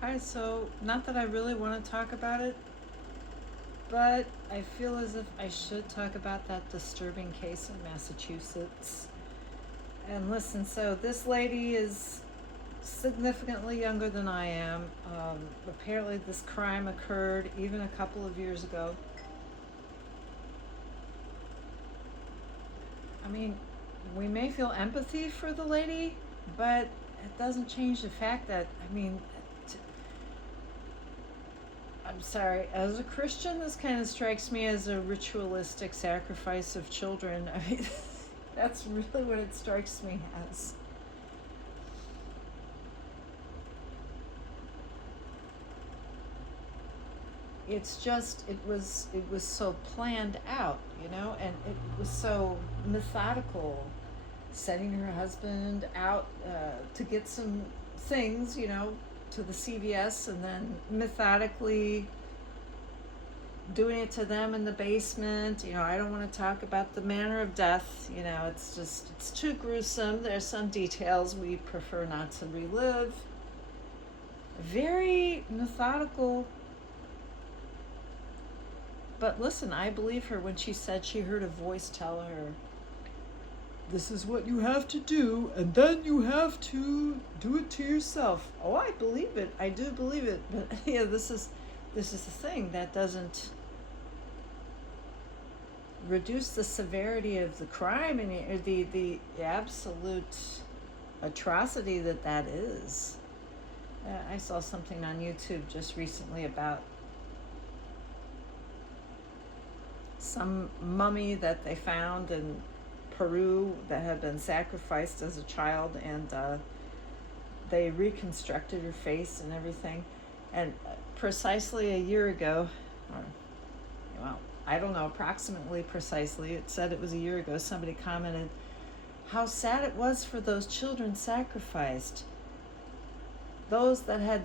Alright, so not that I really want to talk about it, but I feel as if I should talk about that disturbing case in Massachusetts. And listen, so this lady is significantly younger than I am. Apparently, this crime occurred even a couple of years ago. I mean, we may feel empathy for the lady, but it doesn't change the fact that, I'm sorry, as a Christian, this kind of strikes me as a ritualistic sacrifice of children. I mean, that's really what it strikes me as. It's just it was so planned out, and it was so methodical, sending her husband out to get some things, to the CVS, and then methodically doing it to them in the basement. I don't want to talk about the manner of death. It's too gruesome. There's some details we prefer not to relive. Very methodical. But listen, I believe her when she said she heard a voice tell her, "This is what you have to do, and then you have to do it to yourself." Oh, I believe it. I do believe it. But yeah, this is the thing that doesn't reduce the severity of the crime and the absolute atrocity that is. I saw something on YouTube just recently about some mummy that they found in Peru that had been sacrificed as a child, and they reconstructed her face and everything. And precisely a year ago, or, well, I don't know, approximately precisely, it said it was a year ago, somebody commented how sad it was for those children sacrificed. Those that had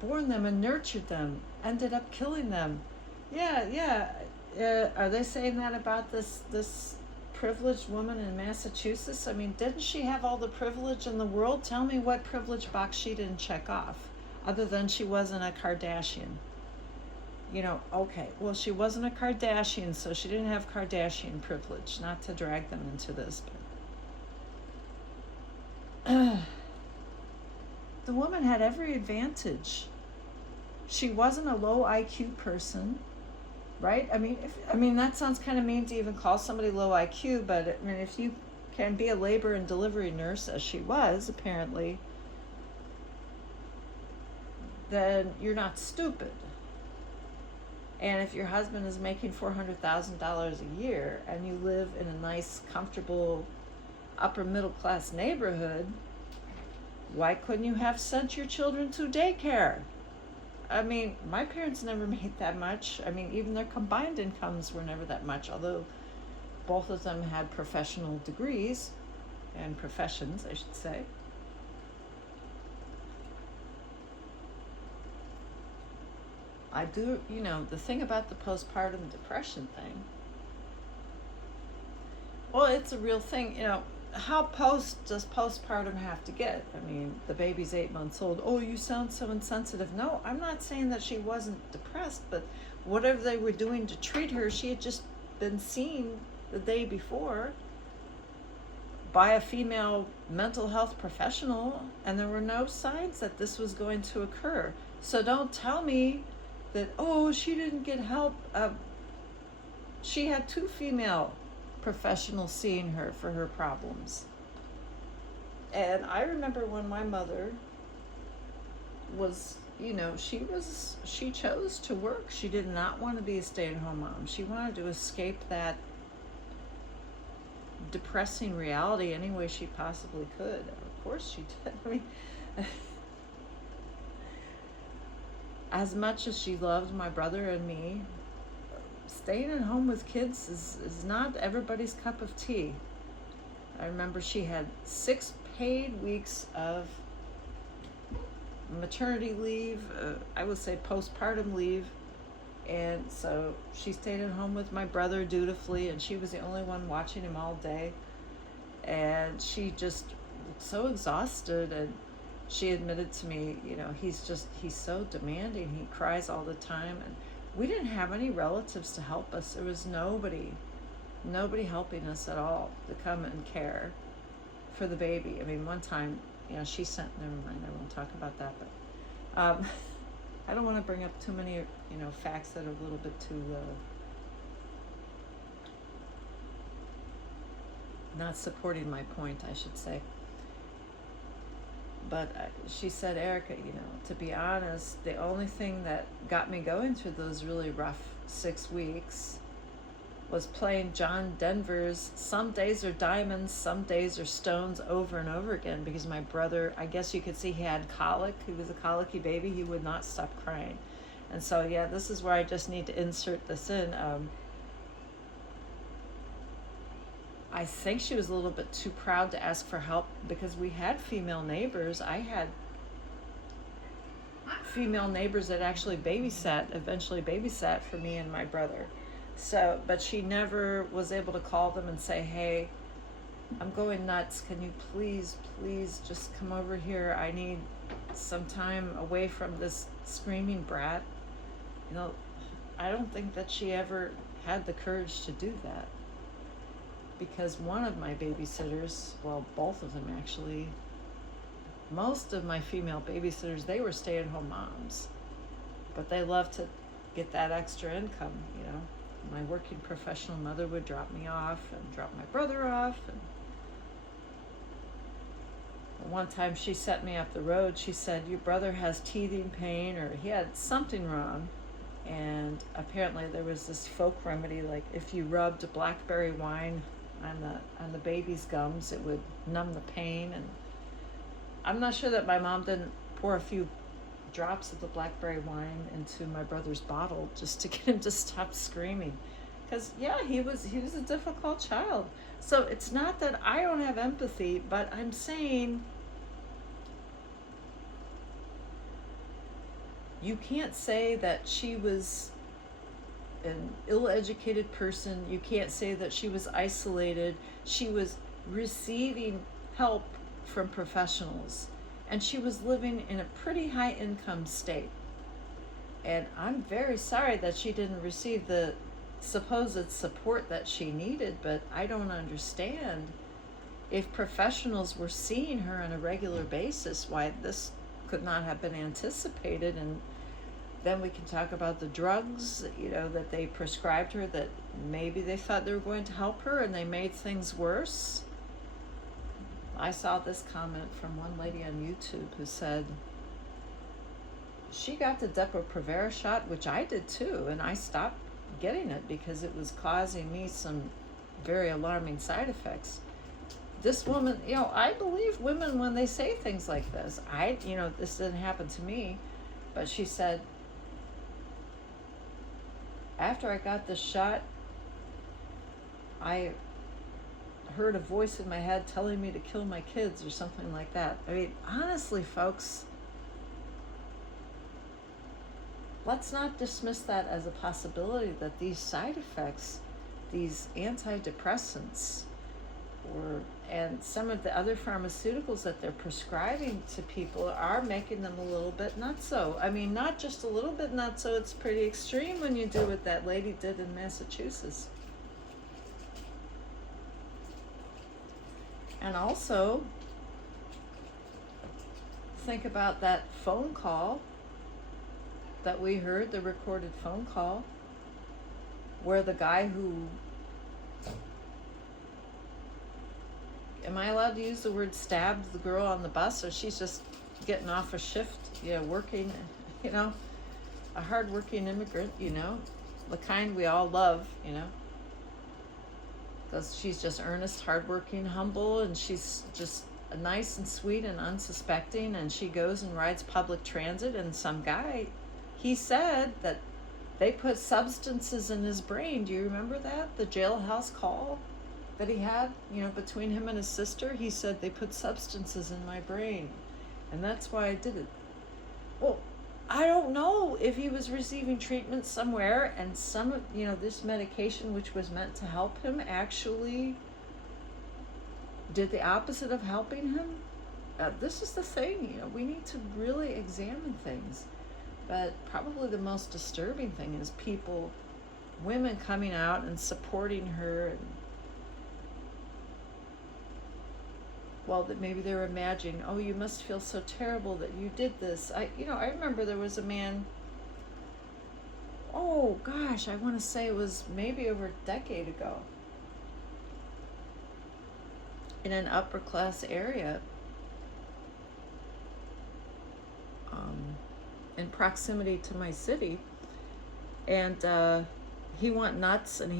born them and nurtured them ended up killing them. Yeah, yeah. Are they saying that about this privileged woman in Massachusetts? I mean, didn't she have all the privilege in the world? Tell me what privilege box she didn't check off, other than she wasn't a Kardashian. Okay, well, she wasn't a Kardashian, so she didn't have Kardashian privilege. Not to drag them into this, but the woman had every advantage. She wasn't a low IQ person, right? I mean that sounds kind of mean to even call somebody low IQ, but I mean, if you can be a labor and delivery nurse, as she was apparently, then you're not stupid. And if your husband is making $400,000 a year and you live in a nice, comfortable, upper middle class neighborhood, why couldn't you have sent your children to daycare? I mean, my parents never made that much. I mean, even their combined incomes were never that much, although both of them had professional degrees and professions, I should say. I do, the thing about the postpartum depression thing, well, it's a real thing. How post does postpartum have to get? I mean, the baby's 8 months old. Oh, you sound so insensitive. No, I'm not saying that she wasn't depressed, but whatever they were doing to treat her, she had just been seen the day before by a female mental health professional, and there were no signs that this was going to occur. So don't tell me that, oh, she didn't get help. She had two female professionals seeing her for her problems. And I remember when my mother was, she chose to work. She did not want to be a stay-at-home mom. She wanted to escape that depressing reality any way she possibly could. Of course she did. I mean, as much as she loved my brother and me, staying at home with kids is not everybody's cup of tea. I remember she had 6 paid weeks of maternity leave, I would say postpartum leave, and so she stayed at home with my brother dutifully, and she was the only one watching him all day, and she just looked so exhausted, and she admitted to me, he's so demanding. He cries all the time. And we didn't have any relatives to help us. There was nobody helping us at all to come and care for the baby. I mean, one time, she sent, never mind, I won't talk about that, but I don't want to bring up too many, facts that are a little bit too, not supporting my point, I should say. But she said, Erica, to be honest, the only thing that got me going through those really rough 6 weeks was playing John Denver's Some Days Are Diamonds, Some Days Are Stones over and over again, because my brother, I guess you could see he had colic. He was a colicky baby. He would not stop crying. And so, yeah, this is where I just need to insert this in. I think she was a little bit too proud to ask for help, because we had female neighbors. I had female neighbors that actually eventually babysat for me and my brother. So, but she never was able to call them and say, hey, I'm going nuts. Can you please just come over here? I need some time away from this screaming brat. I don't think that she ever had the courage to do that. Because one of my babysitters, well, both of them actually, most of my female babysitters, they were stay-at-home moms. But they loved to get that extra income, My working professional mother would drop me off and drop my brother off. And one time she sent me up the road. She said, your brother has teething pain, or he had something wrong. And apparently there was this folk remedy, like if you rubbed blackberry wine on the baby's gums, it would numb the pain. And I'm not sure that my mom didn't pour a few drops of the blackberry wine into my brother's bottle just to get him to stop screaming, because he was a difficult child. So it's not that I don't have empathy, but I'm saying you can't say that she was an ill-educated person. You can't say that she was isolated. She was receiving help from professionals, and she was living in a pretty high income state. And I'm very sorry that she didn't receive the supposed support that she needed, but I don't understand, if professionals were seeing her on a regular basis, why this could not have been anticipated. And then we can talk about the drugs, that they prescribed her, that maybe they thought they were going to help her and they made things worse. I saw this comment from one lady on YouTube who said she got the Depo-Provera shot, which I did too, and I stopped getting it because it was causing me some very alarming side effects. This woman, I believe women when they say things like this. This didn't happen to me, but she said, after I got this shot, I heard a voice in my head telling me to kill my kids, or something like that. I mean, honestly, folks, let's not dismiss that as a possibility, that these side effects, these antidepressants, and some of the other pharmaceuticals that they're prescribing to people are making them a little bit nutso. I mean, not just a little bit nutso, it's pretty extreme when you do what that lady did in Massachusetts. And also, think about that phone call that we heard, the recorded phone call, where the guy who, am I allowed to use the word stabbed the girl on the bus, or she's just getting off a shift, working, a hardworking immigrant, the kind we all love, because she's just earnest, hardworking, humble, and she's just nice and sweet and unsuspecting, and she goes and rides public transit, and some guy, he said that they put substances in his brain. Do you remember that? The jailhouse call that he had, between him and his sister? He said, they put substances in my brain, and that's why I did it. Well, I don't know if he was receiving treatment somewhere, and some of, this medication, which was meant to help him, actually did the opposite of helping him. this is the thing, you know, we need to really examine things. But probably the most disturbing thing is people, women coming out and supporting her, and well, that maybe they're imagining, oh, you must feel so terrible that you did this. I remember there was a man, oh gosh, I want to say it was maybe over a decade ago, in an upper class area, in proximity to my city, and he went nuts, and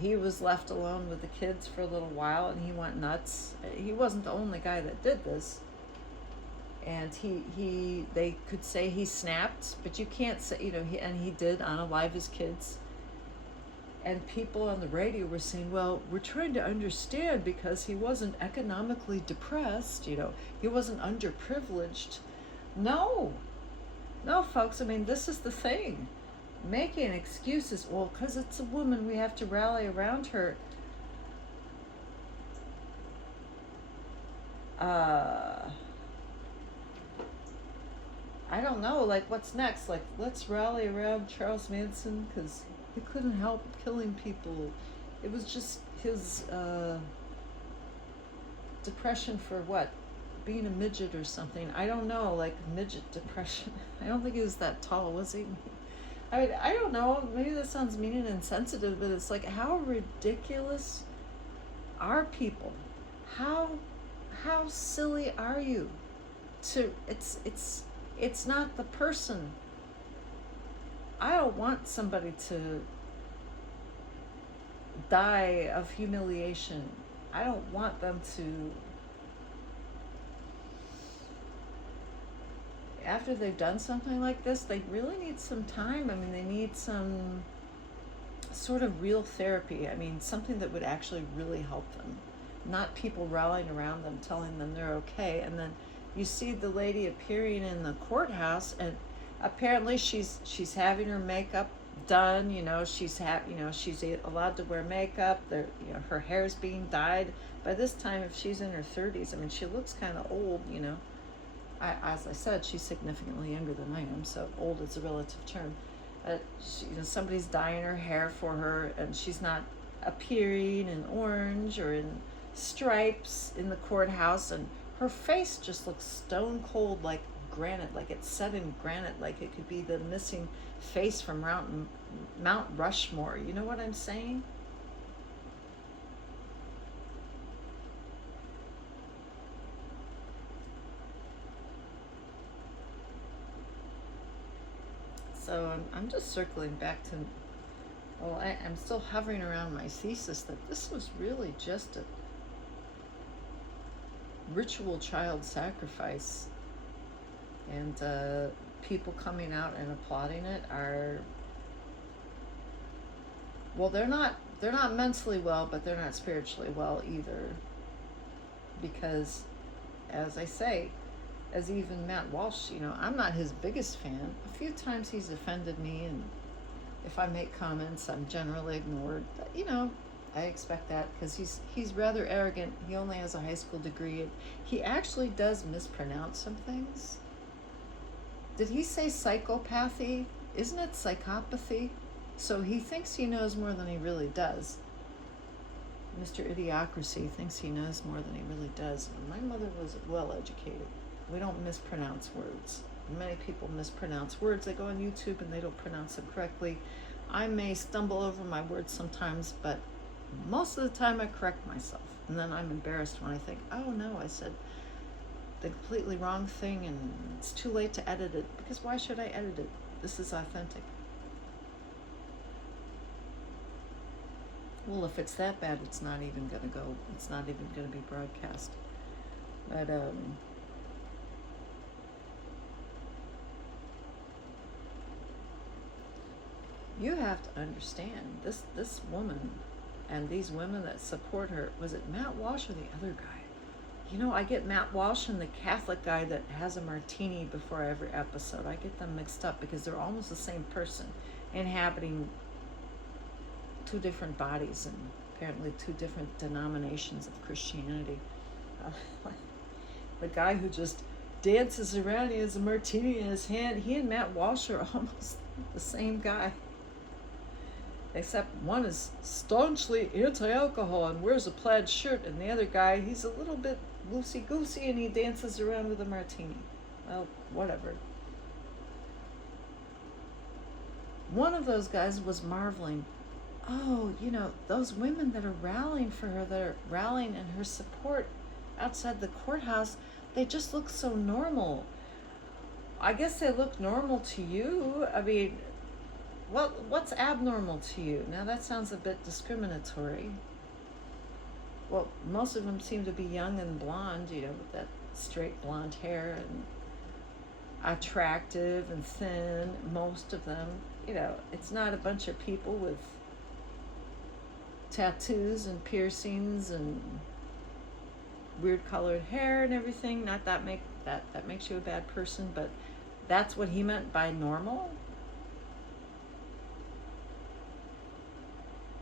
he was left alone with the kids for a little while, and he went nuts. He wasn't the only guy that did this, and they could say he snapped, but you can't say, you know, and he did unalive his kids. And people on the radio were saying, well, we're trying to understand because he wasn't economically depressed, you know, he wasn't underprivileged. No, folks, I mean, this is the thing. Making excuses, well, because it's a woman, we have to rally around her. I don't know, like, what's next? Like, let's rally around Charles Manson because he couldn't help killing people. It was just his depression for what? Being a midget or something. I don't know, like midget depression. I don't think he was that tall, was he? I mean, I don't know. Maybe that sounds mean and insensitive, but it's like, how ridiculous are people? How silly are you? It's not the person. I don't want somebody to die of humiliation. I don't want them to, after they've done something like this, they really need some time. I mean, they need some sort of real therapy. I mean, something that would actually really help them. Not people rallying around them, telling them they're okay. And then you see the lady appearing in the courthouse, and apparently she's having her makeup done. You know, she's allowed to wear makeup. Her hair's being dyed. By this time, if she's in her 30s, I mean, she looks kind of old. You know, as I said, she's significantly younger than I am, so old is a relative term. Somebody's dyeing her hair for her, and she's not appearing in orange or in stripes in the courthouse, and her face just looks stone cold, like granite, like it's set in granite, like it could be the missing face from Mount Rushmore. You know what I'm saying? So I'm just circling back to, well, I'm still hovering around my thesis that this was really just a ritual child sacrifice, and people coming out and applauding it are, well, they're not mentally well, but they're not spiritually well either, because, as I say, as even Matt Walsh, you know, I'm not his biggest fan. A few times he's offended me, and if I make comments, I'm generally ignored. But, you know, I expect that because he's rather arrogant. He only has a high school degree. He actually does mispronounce some things. Did he say psychopathy? Isn't it psychopathy? So he thinks he knows more than he really does. Mr. Idiocracy thinks he knows more than he really does. My mother was well educated. We don't mispronounce words. Many people mispronounce words. They go on YouTube and they don't pronounce them correctly. I may stumble over my words sometimes, but most of the time I correct myself. And then I'm embarrassed when I think, oh no, I said the completely wrong thing and it's too late to edit it. Because why should I edit it? This is authentic. Well, if it's that bad, it's not even going to go. It's not even going to be broadcast. But, you have to understand, this woman and these women that support her, was it Matt Walsh or the other guy? You know, I get Matt Walsh and the Catholic guy that has a martini before every episode. I get them mixed up because they're almost the same person, inhabiting two different bodies and apparently two different denominations of Christianity. the guy who just dances around, he has a martini in his hand. He and Matt Walsh are almost the same guy. Except one is staunchly anti-alcohol and wears a plaid shirt, and the other guy, he's a little bit loosey-goosey and he dances around with a martini. Well, whatever. One of those guys was marveling, oh, those women that are rallying for her, that are rallying in her support outside the courthouse, they just look so normal. I guess they look normal to you. I mean, what's abnormal to you? Now that sounds a bit discriminatory. Well, most of them seem to be young and blonde, with that straight blonde hair, and attractive and thin, most of them. It's not a bunch of people with tattoos and piercings and weird colored hair and everything. Not that makes you a bad person, but that's what he meant by normal.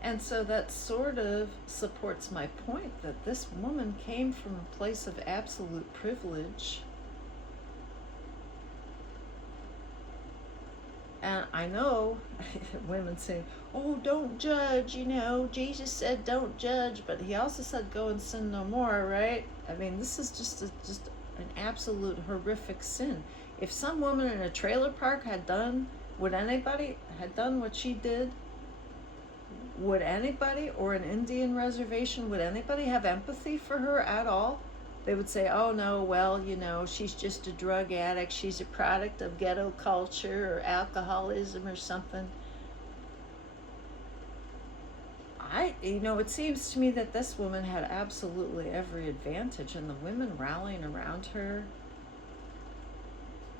And so that sort of supports my point that this woman came from a place of absolute privilege. And I know women say, oh, don't judge, Jesus said don't judge, but he also said go and sin no more, right? I mean, this is just an absolute horrific sin. If some woman in a trailer park had done what she did, would anybody, or an Indian reservation, would anybody have empathy for her at all? They would say, oh no, well, she's just a drug addict, she's a product of ghetto culture or alcoholism or something. It seems to me that this woman had absolutely every advantage, and the women rallying around her,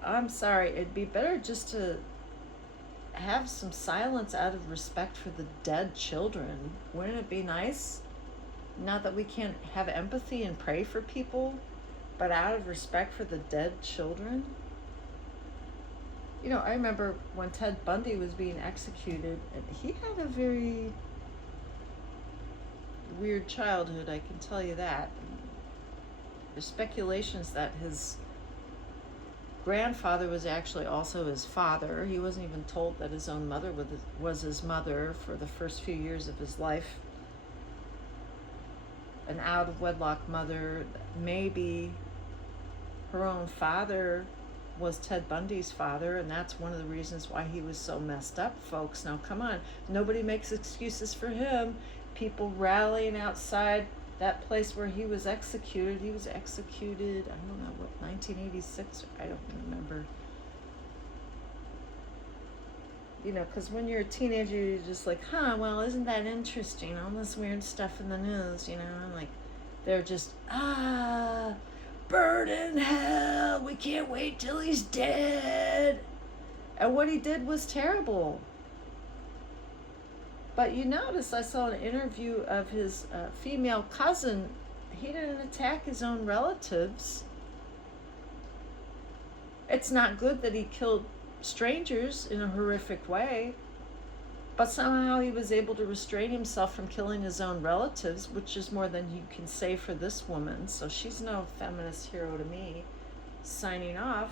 I'm sorry, it'd be better just to have some silence out of respect for the dead children. Wouldn't it be nice? Not that we can't have empathy and pray for people, but out of respect for the dead children. I remember when Ted Bundy was being executed, and he had a very weird childhood, I can tell you that. There's speculations that his grandfather was actually also his father. He wasn't even told that his own mother was his mother for the first few years of his life. An out-of-wedlock mother. Maybe her own father was Ted Bundy's father, and that's one of the reasons why he was so messed up, folks. Now, come on. Nobody makes excuses for him. People rallying outside that place where he was executed. He was executed, I don't know, 1986? I don't remember. Because when you're a teenager, you're just like, well, isn't that interesting? All this weird stuff in the news, like, they're just, burn in hell, we can't wait till he's dead. And what he did was terrible. But you notice, I saw an interview of his female cousin. He didn't attack his own relatives. It's not good that he killed strangers in a horrific way, but somehow he was able to restrain himself from killing his own relatives, which is more than you can say for this woman. So she's no feminist hero to me. Signing off.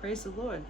Praise the Lord.